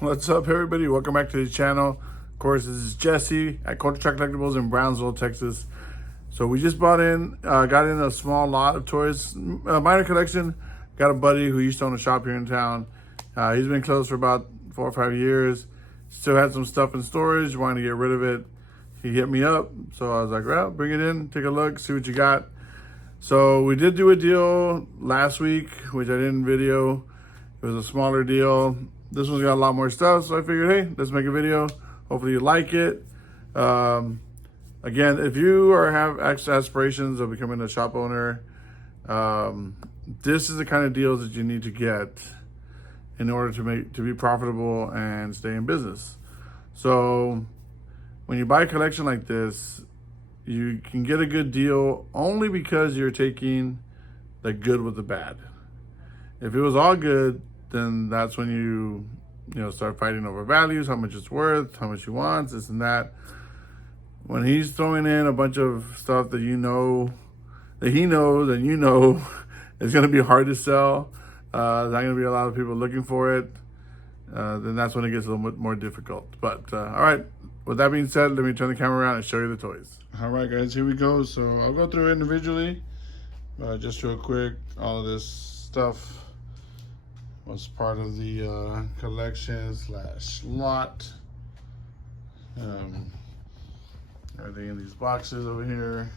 What's up, everybody? Welcome back to the channel. Of course, this is Jesse at Culture Shock Collectibles in Brownsville, Texas. So we just got in a small lot of toys, a minor collection. Got a buddy who used to own a shop here in town. He's been closed for about 4 or 5 years. Still had some stuff in storage, wanted to get rid of it. He hit me up, so I was like, well, bring it in, take a look, see what you got. So we did do a deal last week, which I didn't video. It was a smaller deal. This one's got a lot more stuff, so I figured, hey, let's make a video. Hopefully you like it. Again, if you have aspirations of becoming a shop owner, this is the kind of deals that you need to get in order to be profitable and stay in business. So when you buy a collection like this, you can get a good deal only because you're taking the good with the bad. If it was all good, then that's when you start fighting over values, how much it's worth, how much he wants, this and that. When he's throwing in a bunch of stuff that he knows and you know is going to be hard to sell, there's not going to be a lot of people looking for it, then that's when it gets a little bit more difficult. But all right, with that being said, let me turn the camera around and show you the toys. All right, guys, here we go. So I'll go through it individually, just real quick. All of this stuff was part of the collection / lot. Everything in these boxes over here.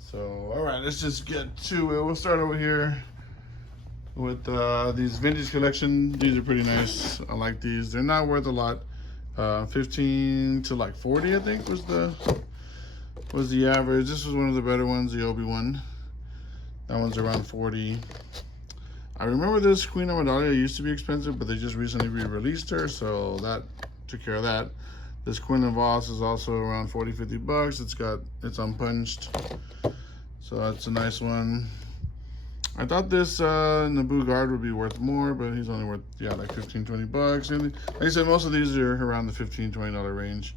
So, all right, let's just get to it. We'll start over here with these vintage collection. These are pretty nice. I like these. They're not worth a lot. 15 to like 40, I think was the average. This was one of the better ones, the Obi-Wan. That one's around 40. I remember this Queen Amidala used to be expensive, but they just recently re-released her, so that took care of that. This Quinlan Voss is also around 40, 50 bucks. It's unpunched, so that's a nice one. I thought this Naboo guard would be worth more, but he's only worth, like 15, 20 bucks. And like I said, most of these are around the $15, $20 range,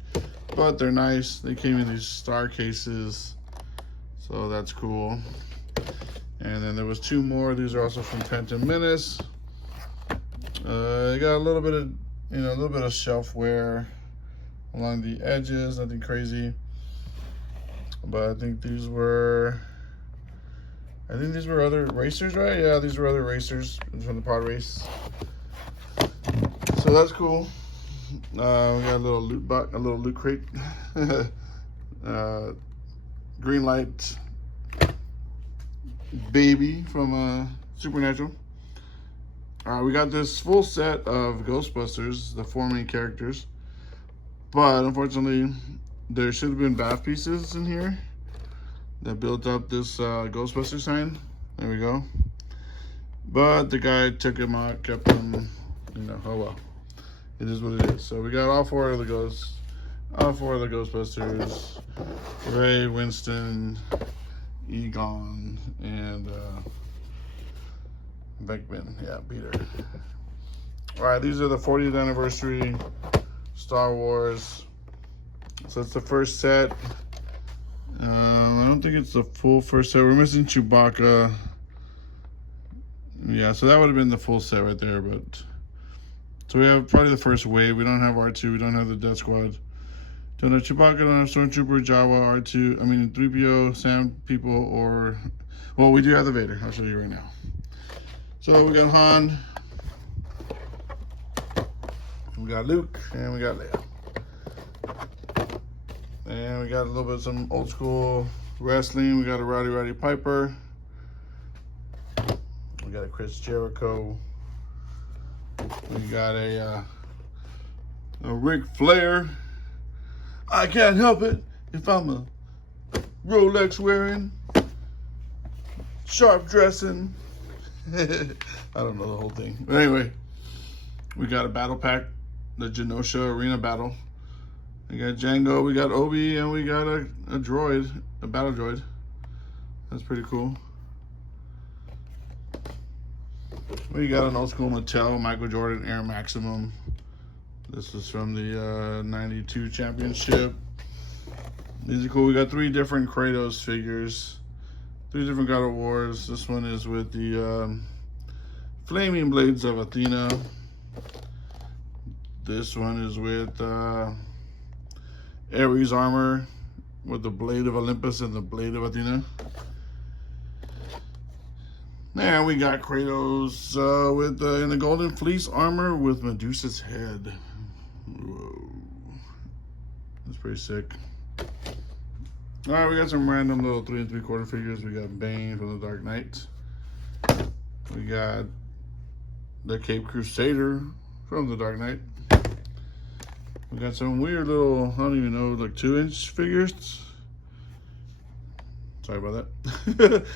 but they're nice. They came in these star cases, so that's cool. And then there was 2 more. These are also from Phantom Menace. They got a little bit of shelf wear along the edges, nothing crazy. But I think these were other racers, right? Yeah, these were other racers from the pod race. So that's cool. We got a little loot crate. Green light baby from Supernatural. We got this full set of Ghostbusters, the 4 main characters, but unfortunately there should have been bath pieces in here that built up this Ghostbuster sign. There we go. But the guy took them out, kept them, oh well. It is what it is. So we got all 4 of the Ghostbusters. Ray, Winston, Egon, and Venkman, Peter. All right, these are the 40th anniversary Star Wars. So it's the first set. I don't think it's the full first set. We're missing Chewbacca. Yeah, so that would have been the full set right there. But so we have probably the first wave. We don't have R2. We don't have the Death Squad. Don't have Chewbacca, don't have Stormtrooper, Jawa, R2, 3PO, Sam people, or... Well, we do have the Vader. I'll show you right now. So we got Han, we got Luke, and we got Leia. And we got a little bit of some old school wrestling. We got a Roddy Piper. We got a Chris Jericho. We got a Ric Flair. I can't help it if I'm a Rolex wearing, sharp dressing. I don't know the whole thing. But anyway, we got a battle pack, the Genosha Arena Battle. We got Django, we got Obi, and we got a droid, a battle droid. That's pretty cool. We got an old school Mattel, Michael Jordan Air Maximum. This is from the 92 championship. These are cool. We got 3 different Kratos figures. 3 different God of Wars. This one is with the Flaming Blades of Athena. This one is with Ares armor with the blade of Olympus and the blade of Athena. And we got Kratos with in the golden fleece armor with Medusa's head. Whoa. That's pretty sick. All right, we got some random little 3 3/4 figures. We got Bane from the Dark Knight. We got the Cape Crusader from the Dark Knight. We got some weird little, I don't even know, like 2-inch figures. Sorry about that.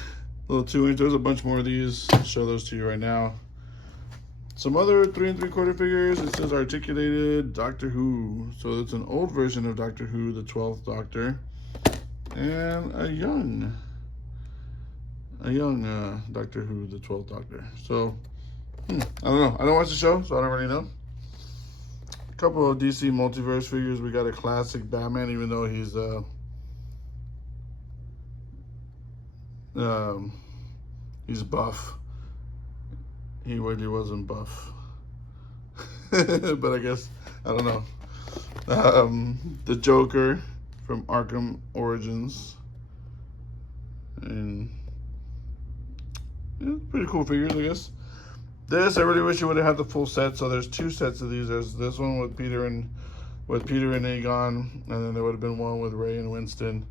Little 2-inch. There's a bunch more of these. I'll show those to you right now. Some other 3 3/4 figures. It says articulated Doctor Who. So it's an old version of Doctor Who, the 12th Doctor, and a young Doctor Who, the 12th Doctor. So I don't know. I don't watch the show, so I don't really know. A couple of DC Multiverse figures. We got a classic Batman, even though he's buff. He really wasn't buff. But I guess, I don't know. The Joker from Arkham Origins. And yeah, pretty cool figures, I guess. This, I really wish you would have had the full set. So there's 2 sets of these. There's this one with Peter and Aegon, and then there would have been one with Ray and Winston.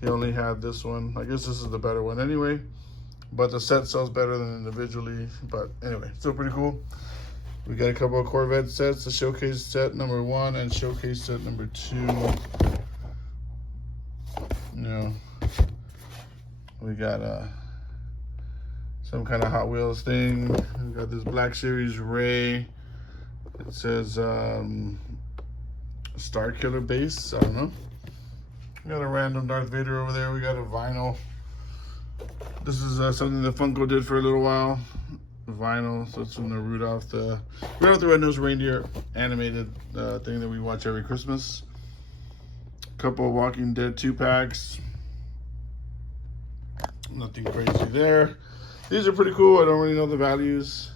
He only had this one. I guess this is the better one anyway, but the set sells better than individually. But anyway, still pretty cool. We got a couple of Corvette sets, the Showcase set number 1 and Showcase set number 2. You know, we got some kind of Hot Wheels thing. We got this Black Series Ray. It says Star Killer base. I don't know. We got a random Darth Vader over there. We got a vinyl. This is something that Funko did for a little while. Vinyl. So it's from the Rudolph the Red-Nosed Reindeer animated thing that we watch every Christmas. A couple of Walking Dead 2-packs. Nothing crazy there. These are pretty cool. I don't really know the values,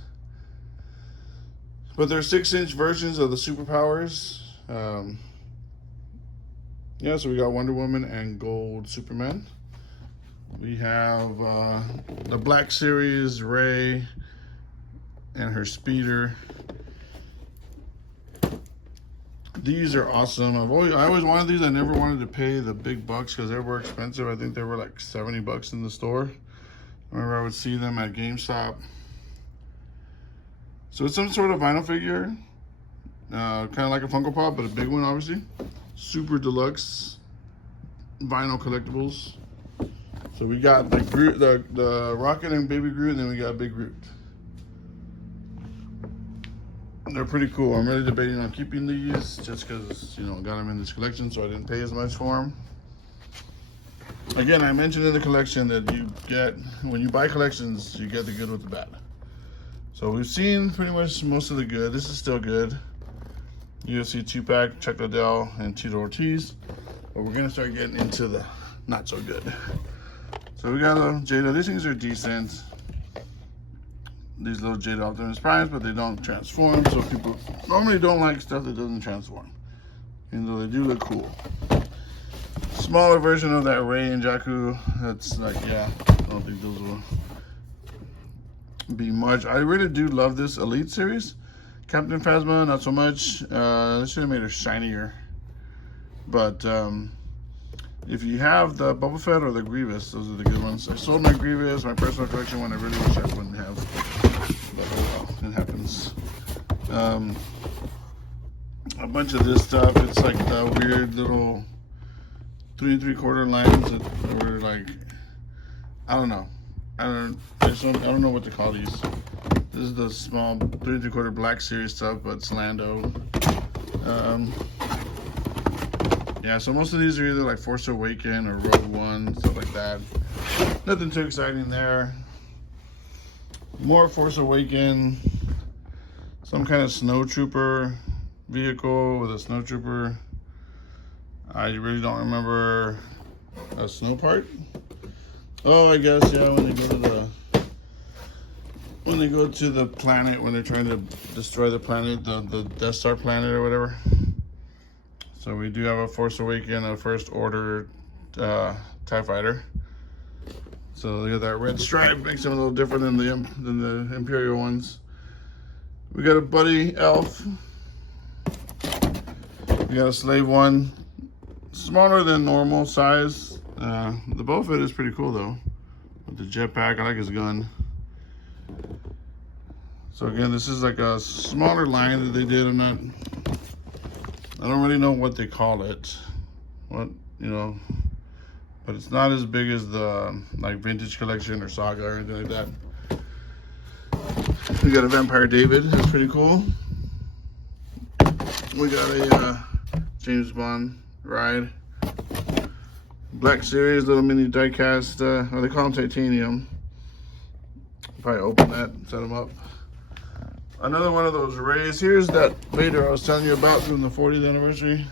but they're 6-inch versions of the superpowers. Yeah, so we got Wonder Woman and Gold Superman. We have the Black Series Ray and her speeder. These are awesome. I always wanted these. I never wanted to pay the big bucks because they were expensive. I think they were like 70 bucks in the store. Whenever I would see them at GameStop. So it's some sort of vinyl figure. Kind of like a Funko Pop, but a big one, obviously. Super deluxe vinyl collectibles. So we got the Groot, the Rocket and Baby Groot, and then we got Big Groot. They're pretty cool. I'm really debating on keeping these just because, you know, I got them in this collection, so I didn't pay as much for them. Again, I mentioned in the collection that you get, when you buy collections, you get the good with the bad. So we've seen pretty much most of the good. This is still good. UFC 2-pack, Chuck Liddell, and Tito Ortiz. But we're gonna start getting into the not so good. So we got a Jada. These things are decent. These little Jada Optimus Primes, but they don't transform. So people normally don't like stuff that doesn't transform, even though they do look cool. Smaller version of that Ray and Jakku. That's like, yeah, I don't think those will be much. I really do love this Elite series. Captain Phasma, not so much. They should have made her shinier. But if you have the Boba Fett or the Grievous, those are the good ones. I sold my Grievous, my personal collection one. I really wish I wouldn't have. But oh well, it happens. A bunch of this stuff. It's like the weird little 3 3/4 lines that were like, I don't know. I don't know what to call these. This is the small 3 3/4 Black Series stuff, but it's Lando. Yeah, so most of these are either like Force Awakens or Rogue One, stuff like that. Nothing too exciting there. More Force Awakens. Some kind of snowtrooper vehicle with a snowtrooper. I really don't remember a snow part. Oh, I guess, yeah, when they go to when they go to the planet, when they're trying to destroy the planet, the Death Star planet or whatever. So we do have a Force Awakens, a First Order TIE Fighter. So look at that red stripe, makes them a little different than the Imperial ones. We got a Buddy Elf. We got a Slave One, smaller than normal size. The Boba Fett is pretty cool though, with the jetpack. I like his gun. So again, this is like a smaller line that they did. I don't really know what they call it, but it's not as big as the like Vintage Collection or Saga or anything like that. We got a Vampire David, that's pretty cool. We got a James Bond ride. Black Series, little mini die-cast, or they call them titanium. Probably open that, set them up. Another one of those Rays. Here's that Vader I was telling you about from the 40th anniversary.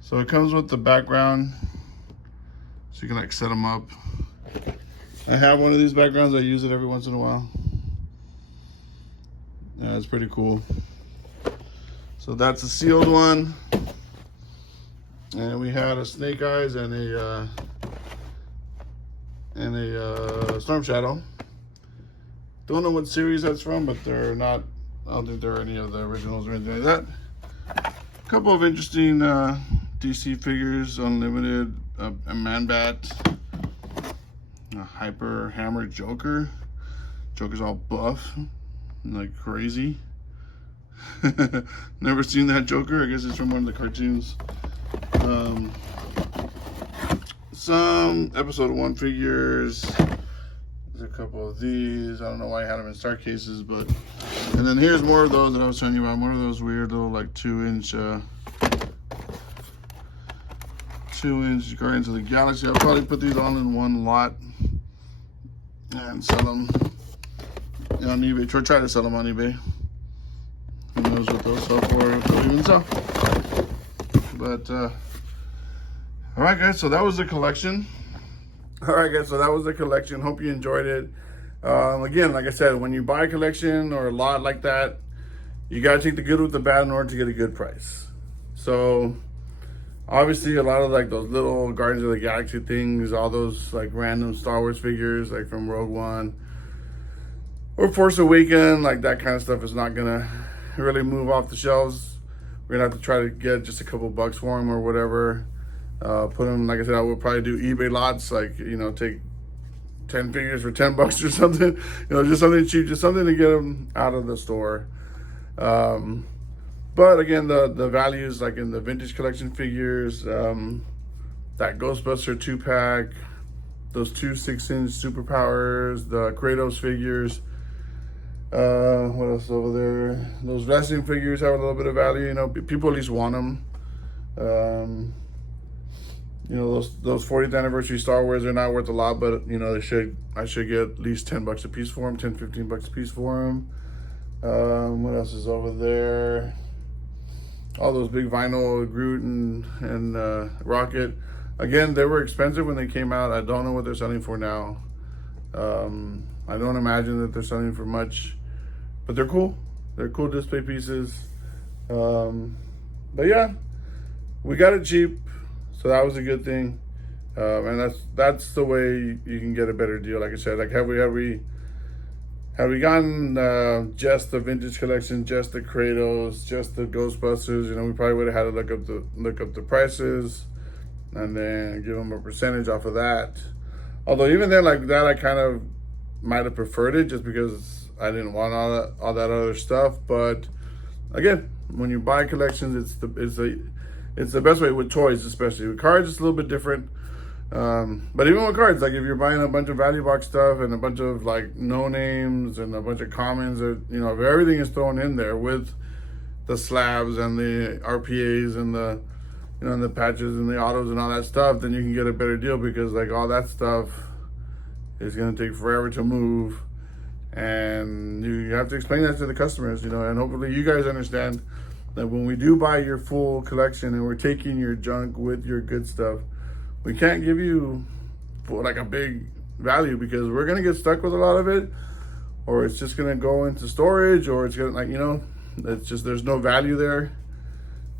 So it comes with the background, so you can like set them up. I have one of these backgrounds. I use it every once in a while. Yeah, it's pretty cool. So that's a sealed one. And we had a Snake Eyes and a Storm Shadow. Don't know what series that's from, but they're not, I don't think they're any of the originals or anything like that. A couple of interesting DC figures, Unlimited, a Man-Bat, a Hyper Hammer Joker. Joker's all buff, like crazy. Never seen that Joker. I guess it's from one of the cartoons. Some Episode 1 figures. There's a couple of these. I don't know why I had them in star cases, but. And then here's more of those that I was telling you about. More of those weird little like 2-inch Guardians of the Galaxy. I'll probably put these all in one lot and sell them on eBay. Try to sell them on eBay. Who knows what they'll sell for, if they'll even sell. But, all right, guys, so that was the collection. Hope you enjoyed it. Again, like I said, when you buy a collection or a lot like that, you got to take the good with the bad in order to get a good price. So, obviously, a lot of like those little Guardians of the Galaxy things, all those like random Star Wars figures, like from Rogue One or Force Awakens, like that kind of stuff is not gonna really move off the shelves. We're gonna have to try to get just a couple bucks for them or whatever. Put them, like I said, I will probably do eBay lots, like, take 10 figures for 10 bucks or something, just something cheap, just something to get them out of the store. But again, the values, like in the Vintage Collection figures, that Ghostbuster 2-pack, those 2 6-inch Superpowers, the Kratos figures, what else over there? Those wrestling figures have a little bit of value. People at least want them. Those 40th anniversary Star Wars are not worth a lot, but I should get at least 10 bucks a piece for them, 10, 15 bucks a piece for them. What else is over there? All those big vinyl Groot and Rocket. Again, they were expensive when they came out. I don't know what they're selling for now. I don't imagine that they're selling for much, but they're cool. They're cool display pieces. But yeah, we got it cheap, so that was a good thing. And that's the way you can get a better deal. Like I said, like had we gotten just the Vintage Collection, just the Kratos, just the Ghostbusters, we probably would have had to look up the prices and then give them a percentage off of that. Although even then, like that, I kind of might have preferred it just because I didn't want all that other stuff. But again, when you buy collections, it's the best way with toys, especially with cards. It's a little bit different. But even with cards, like if you're buying a bunch of value box stuff and a bunch of like no names and a bunch of commons, if everything is thrown in there with the slabs and the RPAs and the and the patches and the autos and all that stuff, then you can get a better deal, because like all that stuff is going to take forever to move, and you have to explain that to the customers, and hopefully you guys understand that when we do buy your full collection and we're taking your junk with your good stuff, we can't give you like a big value, because we're going to get stuck with a lot of it, or it's just gonna go into storage, or it's gonna, like, you know, it's just, there's no value there.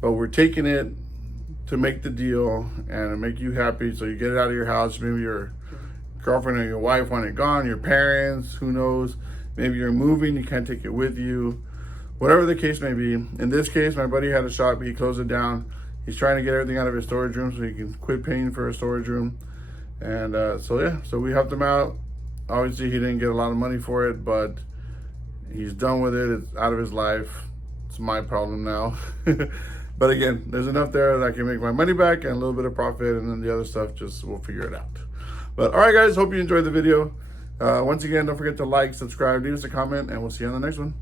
But we're taking it to make the deal and make you happy, so you get it out of your house. Maybe your girlfriend or your wife want it gone, your parents, who knows, maybe you're moving, you can't take it with you, whatever the case may be. In this case, my buddy had a shop, he closed it down. He's trying to get everything out of his storage room so he can quit paying for a storage room. And so we helped him out. Obviously he didn't get a lot of money for it, but he's done with it. It's out of his life. It's my problem now. But again, there's enough there that I can make my money back and a little bit of profit, and then the other stuff, just we'll figure it out. But all right, guys, hope you enjoyed the video. Once again, don't forget to like, subscribe, leave us a comment, and we'll see you on the next one.